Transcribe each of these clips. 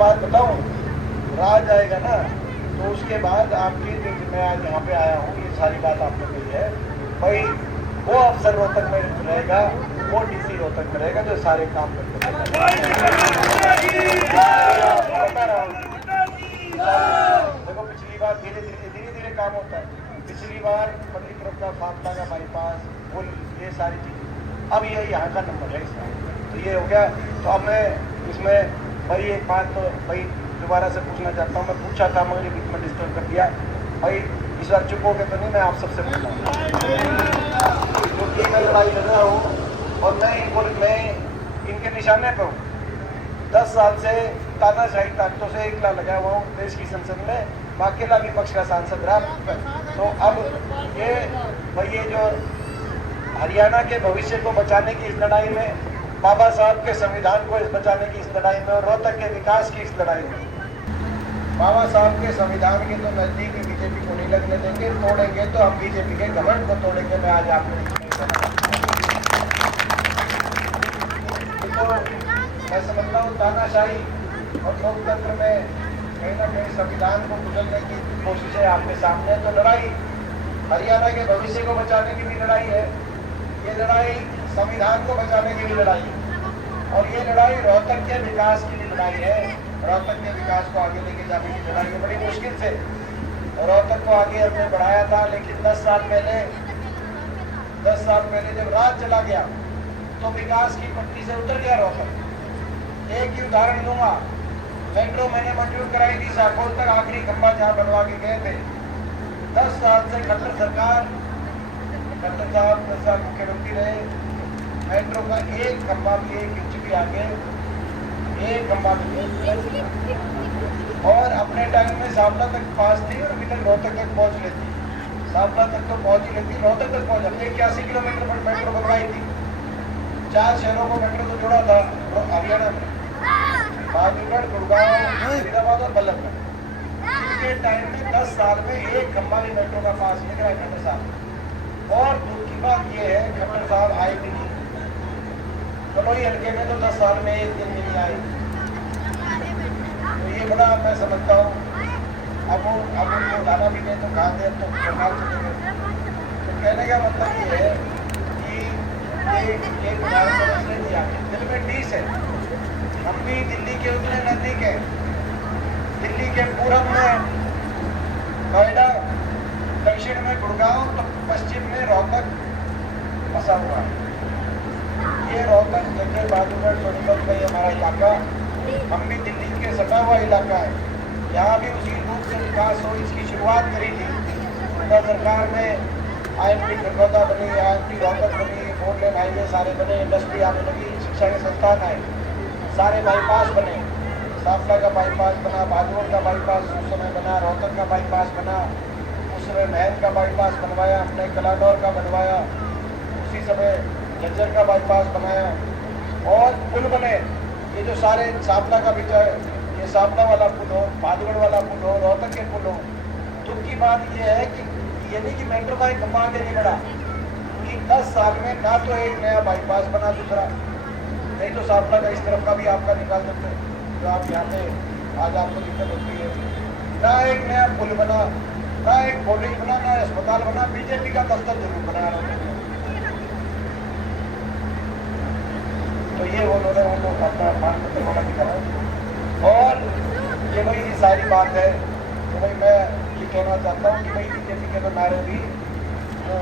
बात बताऊं, राज आएगा ना तो उसके बाद आपकी जो मैं आज यहाँ पे आया हूँ, ये सारी बात आपने कही है भाई, वो अफसर रोहतक में रहेगा, वो डीसी रोहतक में रहेगा जो सारे काम करते देखो पिछली बार धीरे धीरे काम होता है। पिछली बार पल्लीपुरम का फाटला का बाईपास, पुल, ये सारी चीजें, अब ये यहाँ का नंबर है इसका, तो ये हो गया। तो अब मैं इसमें भाई एक बात तो भाई दोबारा से पूछना चाहता हूँ, मैं पूछा था मगर ये बीच में डिस्टर्ब कर दिया भाई, इस बार चुप हो गए तो नहीं, मैं आप सबसे पूछता हूँ क्योंकि मैं लड़ाई लड़ रहा हूँ और मैं इनके निशाने पर हूँ। 10 साल से तानाशाही ताकतों से एकला लगा हुआ हूँ देश की संसद में, अकेला विपक्ष का सांसद रहा। तो अब ये भाई ये जो हरियाणा के भविष्य को बचाने की इस लड़ाई में, बाबा साहब के संविधान को बचाने की इस लड़ाई में और रोहतक के विकास की इस लड़ाई में, बाबा साहब के संविधान के तो नजदीक भी बीजेपी को नहीं लगने देंगे, तोड़ेंगे तो हम बीजेपी के घमंड को तोड़ेंगे। मैं आज आपको तो मैं समझता हूँ तानाशाही और लोकतंत्र में कहीं ना कहीं संविधान को बदलने की कोशिश है आपके सामने। तो लड़ाई हरियाणा के भविष्य को बचाने की भी लड़ाई है, ये लड़ाई संविधान को बचाने की भी लड़ाई है, और ये लड़ाई रोहतक के विकास की भी लड़ाई है। रोहतक के विकास को आगे लेके जाने की लड़ाई है। बड़ी मुश्किल से रोहतक को आगे हमने बढ़ाया था, लेकिन 10 साल पहले जब राज चला गया तो विकास की पट्टी से उतर गया रोहतक। एक ही उदाहरण दूंगा, मेट्रो मैंने मंजूर कराई थी शाहकोट तक, आखिरी खंबा जहाँ बनवा के गए थे। 10 साल से खट्टर साहब 10 साल मुख्यमंत्री रहे, मेट्रो का एक खंबा भी 1 इंच भी आगे, एक खंबा भी, और अपने टाइम में सावला तक पास थी और अभी तक रोहतक तक पहुंच लेती। सावला तक तो पहुंच ही लेती, रोहतक तक पहुंच, हमने 81 किलोमीटर पर मेट्रो बनवाई थी। 4 शहरों को मेट्रो तो जोड़ा था हरियाणा में, बहादुरगढ़, गुड़गांव, फरीदाबाद और बल्लभगढ़। इसके टाइम में 10 साल में एक खंबा भी मेट्रो का पास नहीं करा खट्टर साहब। और दुख की बात यह है खट्टर साहब आए भी नहीं, कलोई हल्के में तो 10 साल में एक दिन नहीं आए। तो ये बड़ा मैं समझता हूँ, अब उनको उठाना भी नहीं तो कहाँ दे, तो सरकार चलेंगे। तो कहने का मतलब ये है कि एक दिल में डीस है, हम भी दिल्ली के उतने नजदीक है। दिल्ली के पूरब में नोएडा, दक्षिण में गुड़गांव, तो पश्चिम में रोहतक बसा हुआ है। ये रोहतक, जगह, बहादुरगढ़, सोनीपत का ये हमारा इलाका, हम भी दिल्ली के सटा हुआ इलाका है। यहाँ भी उसी रूप से विकास हो, इसकी शुरुआत करी थी सूबा सरकार में। IMT खरगोदा बनी, IMT रोहतक बनी, 4 लेन हाईवे सारे बने, इंडस्ट्री आने लगी, शिक्षा के संस्थान आए, सारे बाईपास बने। साफला का बाईपास बना, बहादुरगढ़ का बाईपास उस समय बना, रोहतक का बाईपास बना, उस समय महन का बाईपास बनवाया हमने, कलानौर का बनवाया, उसी समय झज्जर का बाईपास बनाया, और पुल बने। ये जो सारे साफला का विचार, ये साफला वाला पुल हो, बहादुरगढ़ वाला पुल हो, रोहतक के पुल हो। दुख की बात यह है कि ये नहीं कि मेट्रो का एक खंबा आगे नहीं बढ़ा, कि 10 साल में ना तो एक नया बाईपास बना, दूसरा नहीं तो साफला का इस तरफ का भी आपका निकाल देते जो आप यहाँ पे आज आपको दिक्कत होती है। ना एक नया पुल बना, ना एक कॉलेज बना, ना अस्पताल बना, बीजेपी का दफ्तर जरूर बना रहे। तो ये उन्होंने उनको अपना मान पत्र होना दिखाया। और ये भाई ये सारी बात है। तो भाई मैं ये कहना चाहता हूँ कि भाई बीजेपी के तो नारे भी दे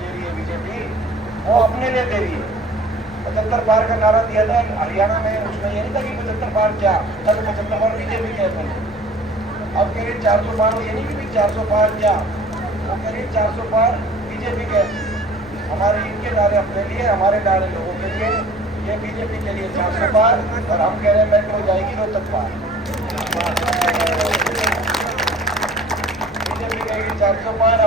रही है बीजेपी, वो अपने लिए दे रही है। 75 पार का नारा दिया था हरियाणा में, उसमें ये नहीं था कि 75 पार क्या, तब 75 पार बीजेपी कहते हैं। अब कह रही 400 पार, ये नहीं कि 400 पार क्या, वो कह रही 400 पार बीजेपी के। हमारे इनके नारे अपने लिए, हमारे नारे लोगों के लिए, ये बीजेपी के लिए 400 पार, और हम कह रहे हैं मेट्रो जाएगी रोहतक पार। बीजेपी कहेगी 400 पार,